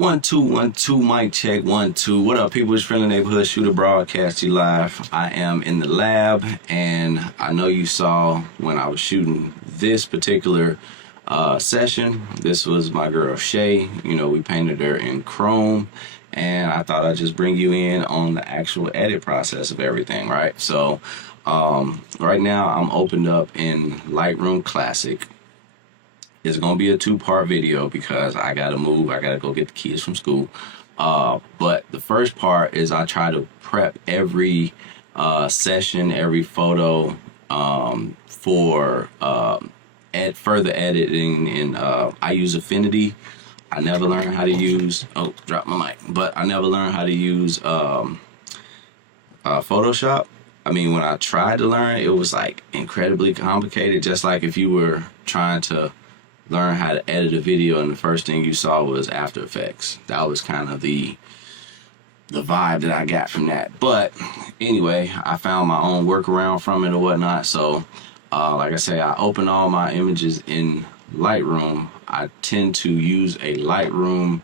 1 2 mic check 1 2. What up, people? It's Friendly Neighborhood Shooter broadcast you live. I am in the lab, and I know you saw when I was shooting this particular session. This was my girl Shay. You know, we painted her in chrome, and I thought I'd just bring you in on the actual edit process of everything, right? So right now I'm opened up in Lightroom Classic. It's gonna be a two-part video because I gotta move. I gotta go get the kids from school. But the first part is I try to prep every session, every photo for further editing. And I use Affinity. I never learned how to use. Oh, drop my mic. But I never learned how to use Photoshop. I mean, when I tried to learn, it was like incredibly complicated. Just like if you were trying to learn how to edit a video and the first thing you saw was After Effects. That was kind of the vibe that I got from that. But anyway, I found my own workaround from it or whatnot. So like I say, I open all my images in Lightroom. I tend to use a Lightroom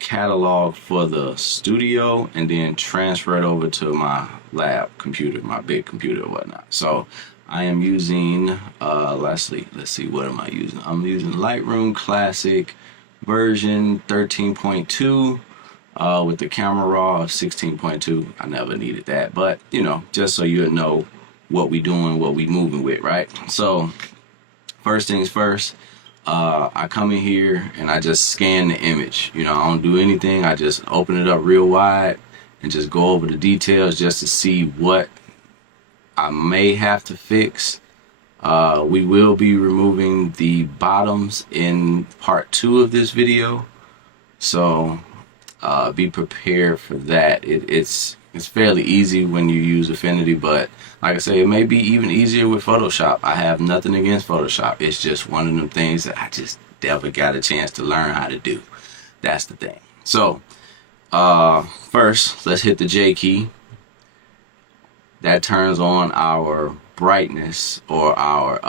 catalog for the studio and then transfer it over to my lab computer, my big computer or whatnot. So I am using, let's see, what am I using? I'm using Lightroom Classic version 13.2 with the camera raw of 16.2. I never needed that, but you know, just so you know what we doing, what we moving with, right? So first things first, I come in here and I just scan the image. You know, I don't do anything. I just open it up real wide and just go over the details just to see what I may have to fix. We will be removing the bottoms in part 2 of this video, so be prepared for that. It's fairly easy when you use Affinity, but like I say, it may be even easier with Photoshop. I have nothing against Photoshop. It's just one of them things that I just never got a chance to learn how to do. That's the thing. So first, let's hit the J key. That turns on our brightness, or our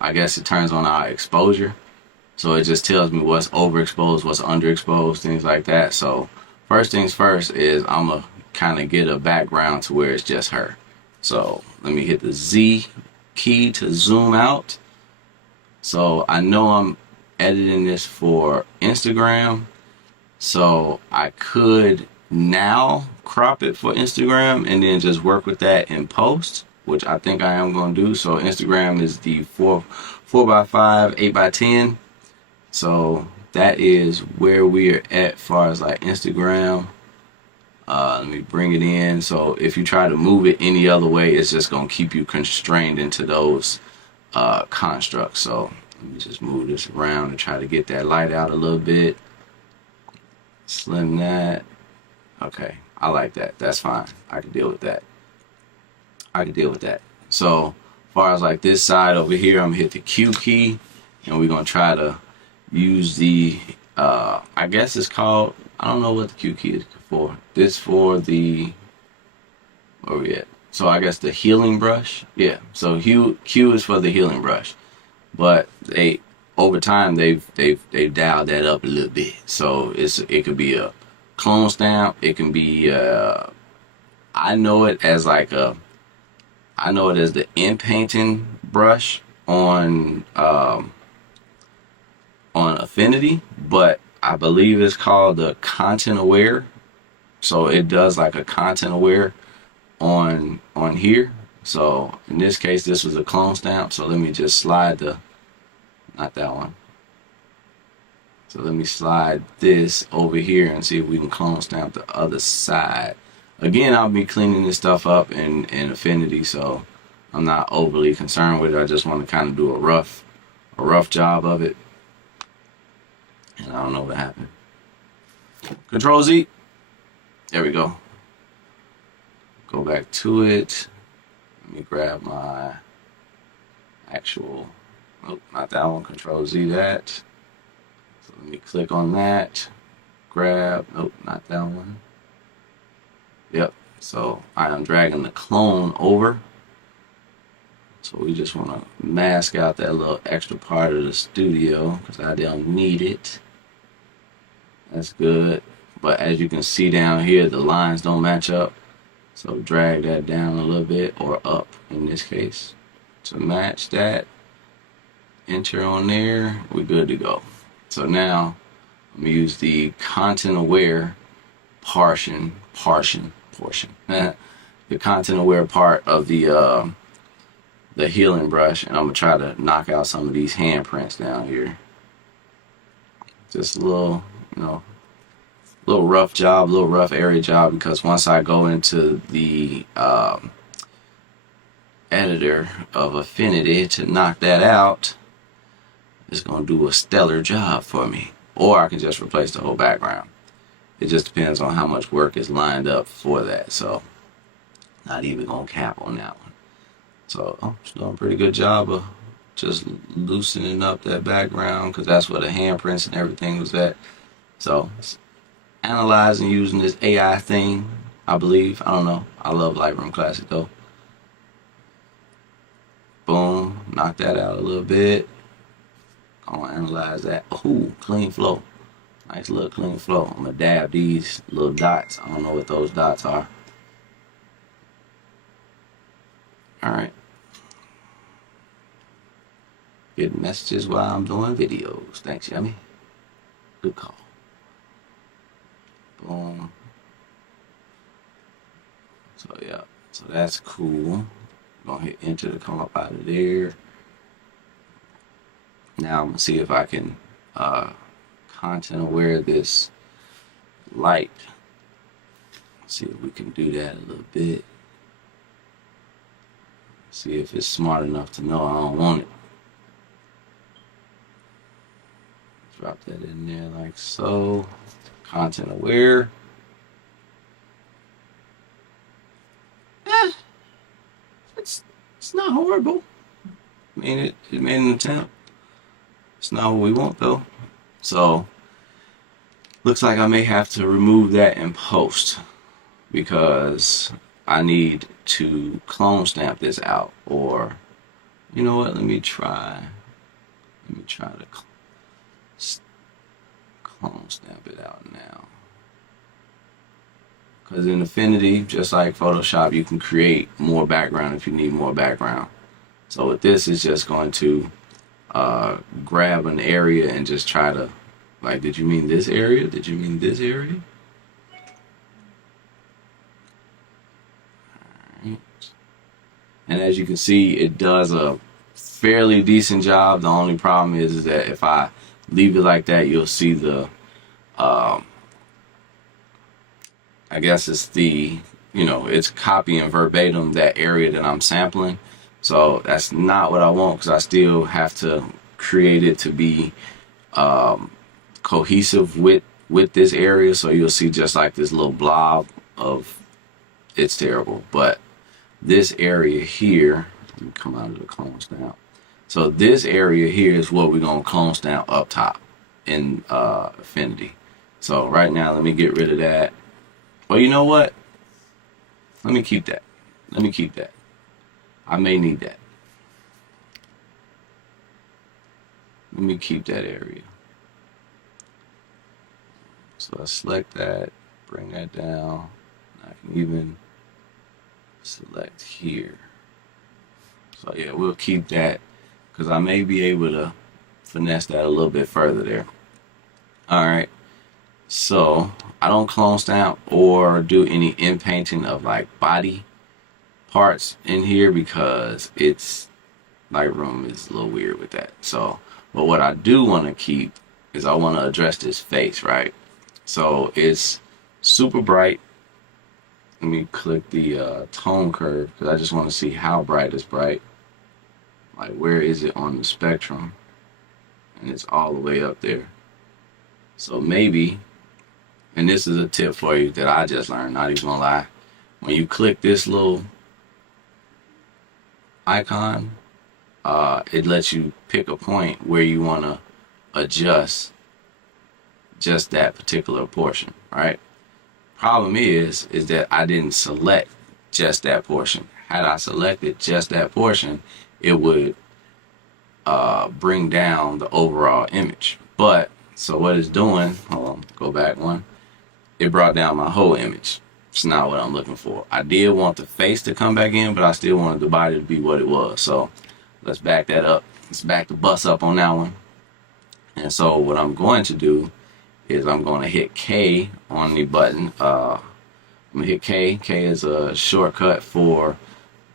I guess it turns on our exposure. So it just tells me what's overexposed, what's underexposed, things like that. So first things first is I'm gonna kind of get a background to where it's just her. So let me hit the Z key to zoom out. So I know I'm editing this for Instagram, so I could now crop it for Instagram and then just work with that in post, which I think I am going to do. So Instagram is the 4x5 8x10. So that is where we're at far as like Instagram. Let me bring it in. So if you try to move it any other way, it's just going to keep you constrained into those constructs. So let me just move this around and try to get that light out a little bit. Slim that. Okay, I like that. That's fine. I can deal with that. So as far as like this side over here, I'm gonna hit the Q key and we're gonna try to use the I guess it's called, I don't know what the Q key is for. This for the, where we at? So I guess the healing brush. Yeah, so Q is for the healing brush. But they, over time, they've dialed that up a little bit. So it could be a clone stamp. It can be I know it as the in-painting brush on Affinity, but I believe it's called the content aware. So it does like a content aware on here. So in this case, this was a clone stamp. So let me just slide not that one. So let me slide this over here and see if we can clone stamp the other side. Again, I'll be cleaning this stuff up in Affinity, so I'm not overly concerned with it. I just want to kind of do a rough job of it. And I don't know what happened. Control Z. There we go. Go back to it. Let me grab my actual, oh, not that one. Control Z that. So let me click on that. Grab, nope, not that one. Yep, so I am dragging the clone over. So we just want to mask out that little extra part of the studio because I don't need it. That's good. But as you can see down here, the lines don't match up. So drag that down a little bit, or up in this case, to match that. Enter on there, we're good to go. So now I'm gonna use the content aware portion, the content aware part of the healing brush, and I'm gonna try to knock out some of these handprints down here. Just a little, little rough job, little rough area job, because once I go into the editor of Affinity to knock that out, it's gonna do a stellar job for me. Or I can just replace the whole background. It just depends on how much work is lined up for that. So not even gonna cap on that one. So I'm doing a pretty good job of just loosening up that background, because that's where the handprints and everything was at. So analyzing using this AI thing, I believe. I don't know. I love Lightroom Classic though. Boom, knock that out a little bit. Gonna analyze that. Ooh, clean flow. Nice little clean flow. I'm gonna dab these little dots. I don't know what those dots are. Alright. Getting messages while I'm doing videos. Thanks, Yummy. Good call. Boom. So yeah, so that's cool. Gonna hit enter to come up out of there. Now I'm gonna see if I can content aware this light. See if we can do that a little bit. See if it's smart enough to know I don't want it. Drop that in there like so. Content aware. It's not horrible. I mean, it made an attempt. It's not what we want though. So looks like I may have to remove that in post, because I need to clone stamp this out. Or you know what, let me try to clone stamp it out now. Because in Affinity, just like Photoshop, you can create more background if you need more background. So with this, it's just going to grab an area and just try to, like, did you mean this area? Did you mean this area? Alright. And as you can see, it does a fairly decent job. The only problem is that if I leave it like that, you'll see the I guess it's the, it's copying verbatim that area that I'm sampling. So that's not what I want, because I still have to create it to be cohesive with this area. So you'll see just like this little blob of, it's terrible. But this area here, let me come out of the clone stamp. So this area here is what we're going to clone stamp up top in Affinity. So right now, let me get rid of that. Well, you know what? Let me keep that. I may need that. Let me keep that area. So I select that, bring that down. I can even select here. So yeah, we'll keep that, because I may be able to finesse that a little bit further there. Alright. So I don't clone stamp or do any in painting of like body parts in here, because it's Lightroom is a little weird with that. So, but what I do want to keep is I want to address this face, right? So it's super bright. Let me click the tone curve, because I just want to see how bright it's bright. Like, where is it on the spectrum? And it's all the way up there. So maybe, and this is a tip for you that I just learned, not even gonna lie. When you click this little icon, it lets you pick a point where you want to adjust just that particular portion, right? Problem is that I didn't select just that portion. Had I selected just that portion, it would bring down the overall image. But so what it's doing, hold on, Go back one. It brought down my whole image. It's not what I'm looking for. I did want the face to come back in, but I still wanted the body to be what it was. So let's back that up. Let's back the bus up on that one. And so what I'm going to do is I'm going to hit K on the button. I'm going to hit K. K is a shortcut for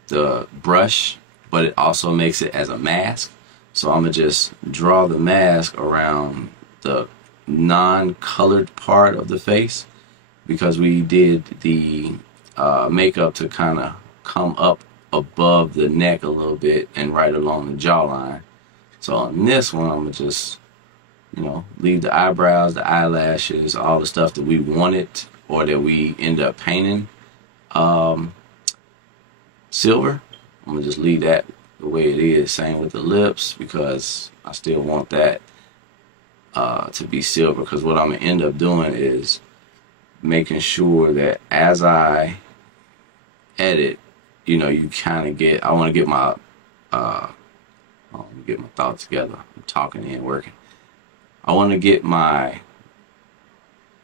the brush, but it also makes it as a mask. So I'm going to just draw the mask around the non-colored part of the face, because we did the makeup to kind of come up above the neck a little bit and right along the jawline. So on this one, I'm going to just, you know, leave the eyebrows, the eyelashes, all the stuff that we wanted or that we end up painting silver. I'm going to just leave that the way it is. Same with the lips, because I still want that to be silver, because what I'm going to end up doing is making sure that as I edit, you know, you kind of get, I want to get my thoughts together. I'm talking and working. I want to get my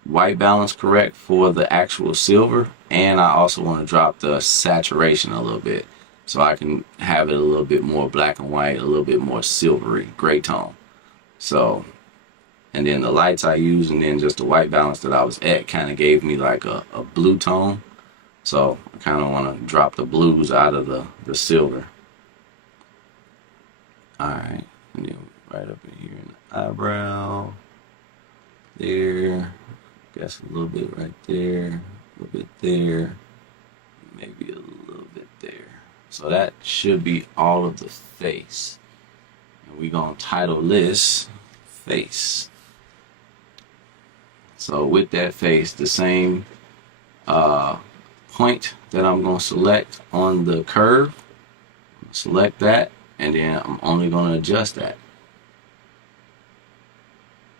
white balance correct for the actual silver, and I also want to drop the saturation a little bit so I can have it a little bit more black and white, a little bit more silvery gray tone. So, and then the lights I use, and then just the white balance that I was at kind of gave me like a blue tone. So I kind of want to drop the blues out of the silver. Alright, and then right up in here in the eyebrow, there, guess a little bit right there, a little bit there, maybe a little bit there. So that should be all of the face. And we're going to title this face. So with that face, the same point that I'm going to select on the curve, select that, and then I'm only going to adjust that.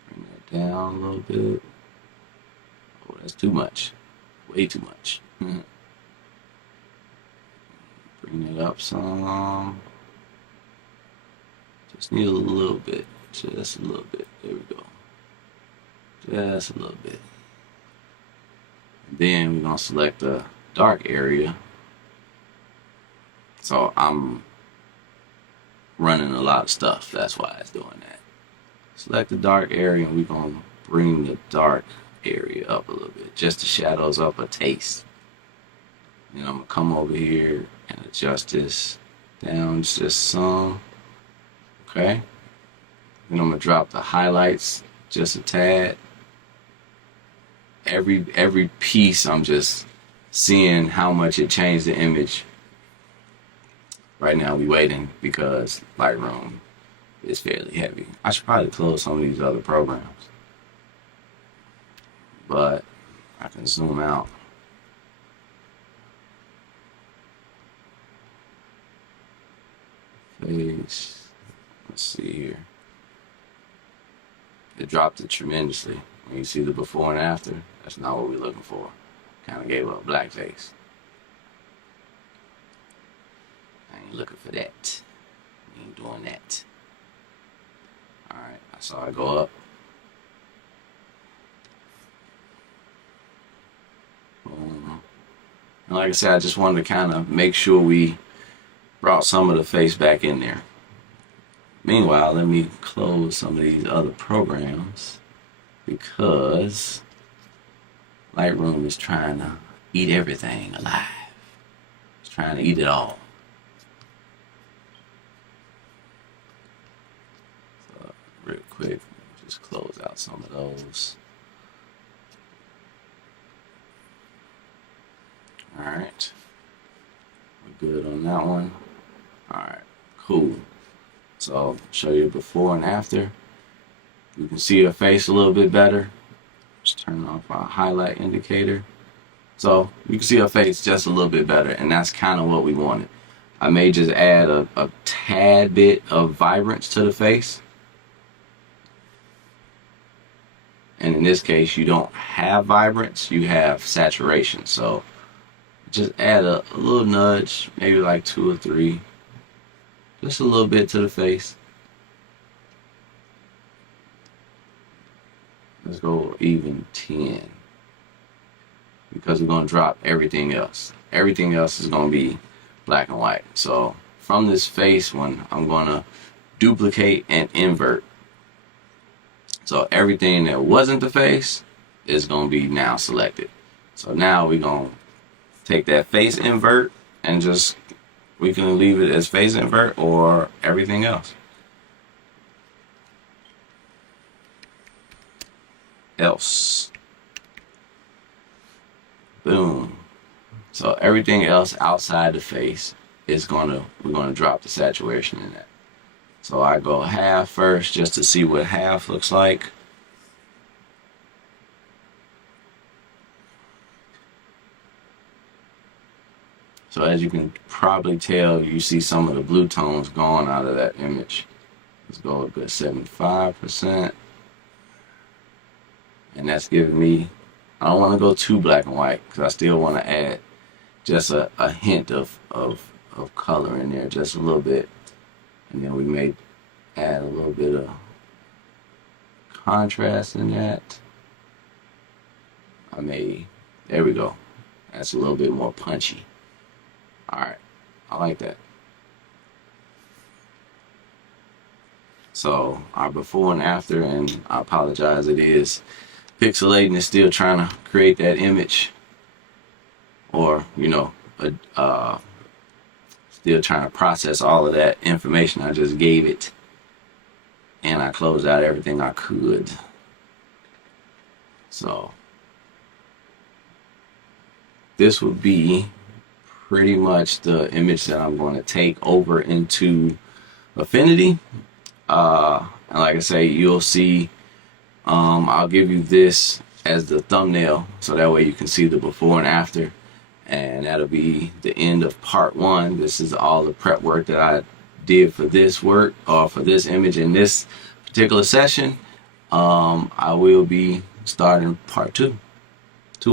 Bring that down a little bit. Oh, that's too much. Way too much. Bring it up some. Just need a little bit. Just a little bit. There we go. Just a little bit. And then we're going to select the dark area. So I'm running a lot of stuff. That's why it's doing that. Select the dark area, and we're going to bring the dark area up a little bit. Just the shadows up a taste. And I'm going to come over here and adjust this down just some. Okay. Then I'm going to drop the highlights just a tad. Every piece, I'm just seeing how much it changed the image. Right now we waiting because Lightroom is fairly heavy. I should probably close some of these other programs, but I can zoom out. Face, let's see here. It dropped it tremendously. When you see the before and after, that's not what we're looking for. Kind of gave up black face. I ain't looking for that. We ain't doing that. Alright, I saw it go up. Boom. And like I said, I just wanted to kind of make sure we brought some of the face back in there. Meanwhile, let me close some of these other programs, because Lightroom is trying to eat everything alive. It's trying to eat it all. So, real quick, just close out some of those. Alright. We're good on that one. Alright, cool. So, show you before and after. You can see her face a little bit better. Just turn off our highlight indicator. So you can see her face just a little bit better, and that's kind of what we wanted. I may just add a tad bit of vibrance to the face. And in this case, you don't have vibrance, you have saturation. So just add a little nudge, maybe like 2 or 3. Just a little bit to the face. Let's go even 10. Because we're going to drop everything else. Everything else is going to be black and white. So from this face one, I'm going to duplicate and invert. So everything that wasn't the face is going to be now selected. So now we're going to take that face invert and just, we can leave it as face invert or everything else. Boom. So everything else outside the face is we're gonna drop the saturation in that. So I go half first just to see what half looks like. So as you can probably tell, you see some of the blue tones gone out of that image. Let's go a good 75%. And that's giving me, I don't want to go too black and white because I still want to add just a hint of color in there, just a little bit. And then we may add a little bit of contrast in that. There we go. That's a little bit more punchy. Alright, I like that. So our before and after, and I apologize, it is pixelating, is still trying to create that image, or still trying to process all of that information I just gave it, and I closed out everything I could. So this would be pretty much the image that I'm going to take over into Affinity. And like I say, you'll see, I'll give you this as the thumbnail so that way you can see the before and after, and that'll be the end of part 1. This is all the prep work that I did for this work, or for this image in this particular session. I will be starting part 2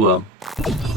of them.